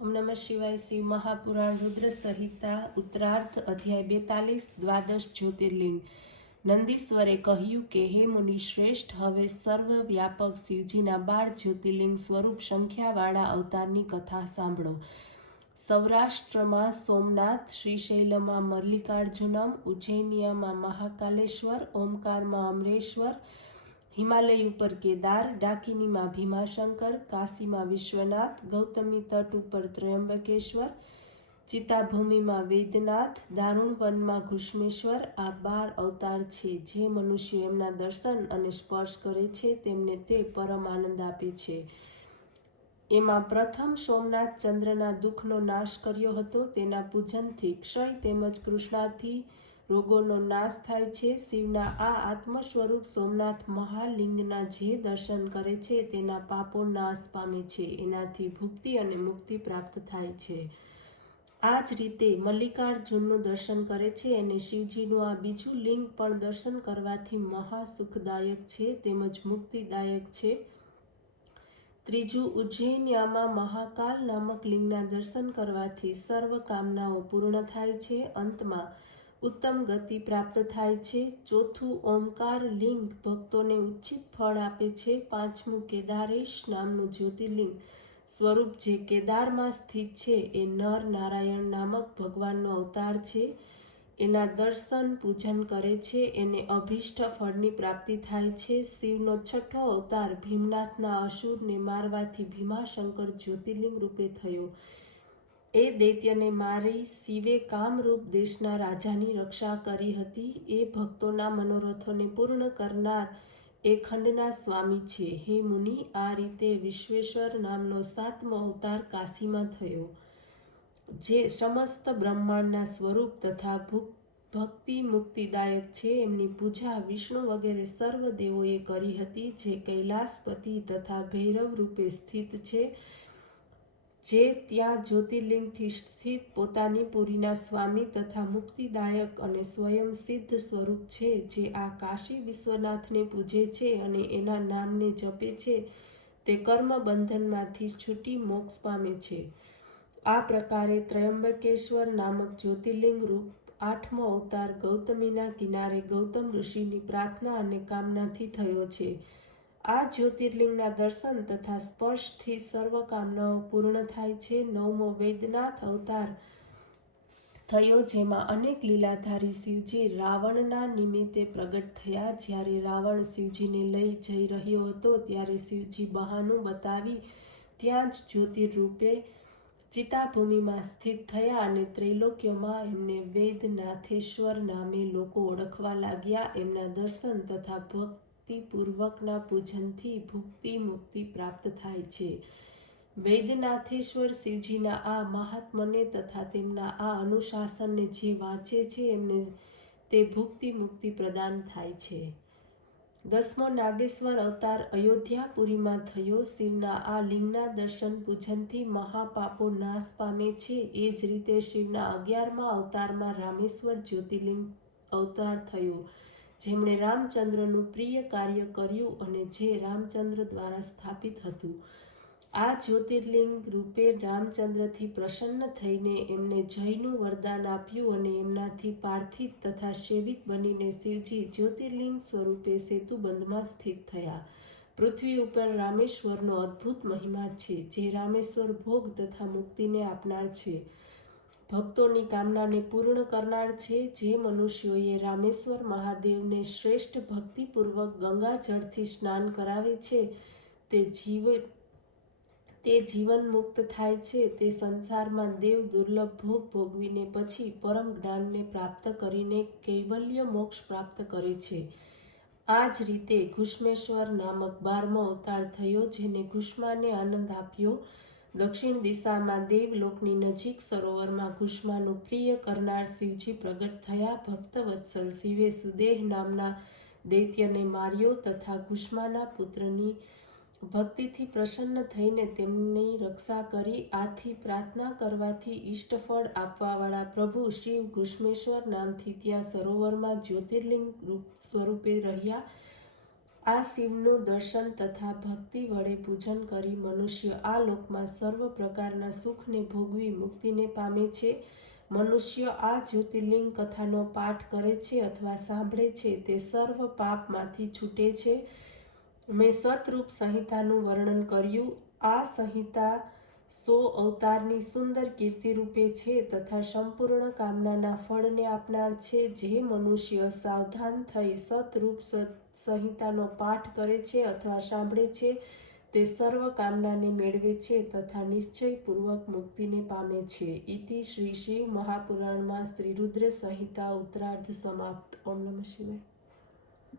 ओम नमः शिवाय। शिव महापुराण रुद्र संहिता उत्तरार्थ अध्याय 42 द्वादश ज्योतिर्लिंग। नंदीश्वरे કહ્યું કે હે મુનિ શ્રેષ્ઠ, હવે સર્વવ્યાપક શિવજીના 12 જ્યોતિર્લિંગ સ્વરૂપ સંખ્યાવાળા અવતારની કથા સાંભળો. સૌરાષ્ટ્રમાં સોમનાથ, શ્રીશૈલમાં મલ્લિકાર્જુનમ, ઉજ્જૈનિયામાં મહાકાલેશ્વર, ઓમકારમાં અમરેશ્વર, હિમાલય ઉપર કેદાર, ડાકિનીમાં ભીમાશંકર, કાશીમાં વિશ્વનાથ, ગૌતમી તટ ઉપર ત્રયંબકેશ્વર, ચિતાભૂમિમાં વૈદ્યનાથ, દારુણવનમાં ઘુષ્મેશ્વર આ 12 અવતાર છે. જે મનુષ્ય એમના દર્શન અને સ્પર્શ કરે છે તેમને તે પરમ આનંદ આપે છે. એમાં પ્રથમ સોમનાથ ચંદ્રના દુઃખનો નાશ કર્યો હતો. તેના પૂજનથી ક્ષય તેમજ કૃષ્ણાથી રોગોનો નાશ થાય છે. શિવના આ આત્મ સ્વરૂપ સોમનાથ મહાલિંગના જે દર્શન કરે છે તેના પાપો નાશ પામે છે. એનાથી ભુક્તિ અને મુક્તિ પ્રાપ્ત થાય છે. આ જ રીતે મલ્લિકાર્જુનનું દર્શન કરે છે અને શિવજીનું આ બીજું લિંગ પણ દર્શન કરવાથી મહા સુખદાયક છે તેમજ મુક્તિદાયક છે. ત્રીજું, ઉજ્જૈનિયામાં મહાકાલ નામક લિંગના દર્શન કરવાથી સર્વ કામનાઓ પૂર્ણ થાય છે. અંતમાં ઉત્તમ ગતિ પ્રાપ્ત થાય છે. ચોથું, ઓમકાર લિંગ ભક્તોને ઉચિત ફળ આપે છે. પાંચમું, કેદારેશ નામનું જ્યોતિર્લિંગ સ્વરૂપ જે કેદારમાં સ્થિત છે એ નર નારાયણ નામક ભગવાનનો અવતાર છે. એના દર્શન પૂજન કરે છે એને અભિષ્ટ ફળની પ્રાપ્તિ થાય છે. શિવનો છઠ્ઠો અવતાર ભીમનાથના અસુરને મારવાથી ભીમાશંકર જ્યોતિર્લિંગ રૂપે થયો. એ દૈત્યને મારી શિવે કામરૂપ દેશના રાજાની રક્ષા કરી હતી. એ ભક્તોના મનોરથોને પૂર્ણ કરનાર એ ખંડના સ્વામી છે. હે મુનિ, આ રીતે વિશ્વેશ્વર નામનો 7મો અવતાર કાશીમાં થયો, જે સમસ્ત બ્રહ્માંડના સ્વરૂપ તથા ભક્તિ મુક્તિદાયક છે. એમની પૂજા વિષ્ણુ વગેરે સર્વ દેવોએ કરી હતી. જે કૈલાસપતિ તથા ભૈરવ રૂપે સ્થિત છે, જે ત્યાં જ્યોતિર્લિંગથી સ્થિત પોતાની પુરીના સ્વામી તથા મુક્તિદાયક અને સ્વયં સિદ્ધ સ્વરૂપ છે. જે આ કાશી વિશ્વનાથને પૂજે છે અને એના નામને જપે છે તે કર્મ બંધનમાંથી છૂટી મોક્ષ પામે છે. આ પ્રકારે ત્રયંબકેશ્વર નામક જ્યોતિર્લિંગ રૂપ 8મો અવતાર ગૌતમીના કિનારે ગૌતમ ઋષિની પ્રાર્થના અને કામનાથી થયો છે. આ જ્યોતિર્લિંગના દર્શન તથા સ્પર્શથી સર્વ કામનાઓ પૂર્ણ થાય છે. 9મો વૈદ્યનાથ અવતાર થયો, જેમાં અનેક લીલાધારી શિવજી રાવણના નિમિત્તે પ્રગટ થયા. જ્યારે રાવણ શિવજીને લઈ જઈ રહ્યો હતો ત્યારે શિવજી બહાનું બતાવી ત્યાં જ જ્યોતિર્રૂપે ચિતાભૂમિમાં સ્થિત થયા અને ત્રૈલોક્યમાં એમને વૈદ્યનાથેશ્વર નામે લોકો ઓળખવા લાગ્યા. એમના દર્શન તથા ભક્તિપૂર્વકના પૂજનથી ભુક્તિ મુક્તિ પ્રાપ્ત થાય છે. વૈદ્યનાથેશ્વર શિવજીના આ મહાત્મને તથા તેમના આ અનુશાસનને જે વાંચે છે એમને તે ભુક્તિ મુક્તિ પ્રદાન થાય છે. 10મો નાગેશ્વર અવતાર અયોધ્યાપુરીમાં થયો. શિવના આ લિંગના દર્શન પૂજનથી મહાપાપો નાશ પામે છે. એ જ રીતે શિવના 11મા અવતારમાં રામેશ્વર જ્યોતિર્લિંગ અવતાર થયો, જેમણે રામચંદ્રનું પ્રિય કાર્ય કર્યું અને જે રામચંદ્ર દ્વારા સ્થાપિત હતું. આ જ્યોતિર્લિંગ રૂપે રામચંદ્રથી પ્રસન્ન થઈને એમને જયનું વરદાન આપ્યું અને એમનાથી પ્રાર્થિત તથા સેવિત બનીને શિવજી જ્યોતિર્લિંગ સ્વરૂપે સેતુબંધમાં સ્થિત થયા. પૃથ્વી ઉપર રામેશ્વરનો અદ્ભુત મહિમા છે, જે રામેશ્વર ભોગ તથા મુક્તિને આપનાર છે, ભક્તોની કામનાને પૂર્ણ કરનાર છે. જે મનુષ્યોએ રામેશ્વર મહાદેવને શ્રેષ્ઠ ભક્તિપૂર્વક ગંગા જળથી સ્નાન કરાવે છે તે જીવન મુક્ત થાય છે. તે સંસારમાં દેવ દુર્લભ ભોગ ભોગવીને પછી પરમ જ્ઞાનને પ્રાપ્ત કરીને કૈવલ્ય મોક્ષ પ્રાપ્ત કરે છે. આ જ રીતે ઘુષ્મેશ્વર નામક 12મો અવતાર થયો, જેને ઘુષ્માને આનંદ આપ્યો. દક્ષિણ દિશામાં દેવલોકની નજીક સરોવરમાં ઘુષ્માનું પ્રિય કરનાર શિવજી પ્રગટ થયા. ભક્તવત્સલ શિવે સુદેહ નામના દૈત્યને માર્યો તથા ઘુષ્માના પુત્રની ભક્તિથી પ્રસન્ન થઈને તેમની રક્ષા કરી. આથી પ્રાર્થના કરવાથી ઈષ્ટફળ આપવાવાળા પ્રભુ શિવ ઘુષ્મેશ્વર નામથી ત્યાં સરોવરમાં જ્યોતિર્લિંગ સ્વરૂપે રહ્યા. આ શિવનું દર્શન તથા ભક્તિ વડે પૂજન કરી મનુષ્ય આ લોકમાં સર્વ પ્રકારના સુખને ભોગવી મુક્તિને પામે છે. મનુષ્ય આ જ્યોતિર્લિંગ કથાનો પાઠ કરે છે અથવા સાંભળે છે તે સર્વ પાપમાંથી છૂટે છે. મેં સતરૂપ સંહિતાનું વર્ણન કર્યું. આ સંહિતા 100 અવતારની સુંદર કીર્તિરૂપે છે તથા સંપૂર્ણ કામનાના ફળને આપનાર છે. જે મનુષ્ય સાવધાન થઈ સતરૂપ સંહિતાનો પાઠ કરે છે અથવા સાંભળે છે તે સર્વ કામનાને મેળવે છે તથા નિશ્ચયપૂર્વક મુક્તિને પામે છે. ઇતિ શ્રી શિવ મહાપુરાણમાં શ્રી રુદ્ર સંહિતા ઉત્તરાર્ધ સમાપ્ત. ઓમ નમઃ શિવાય.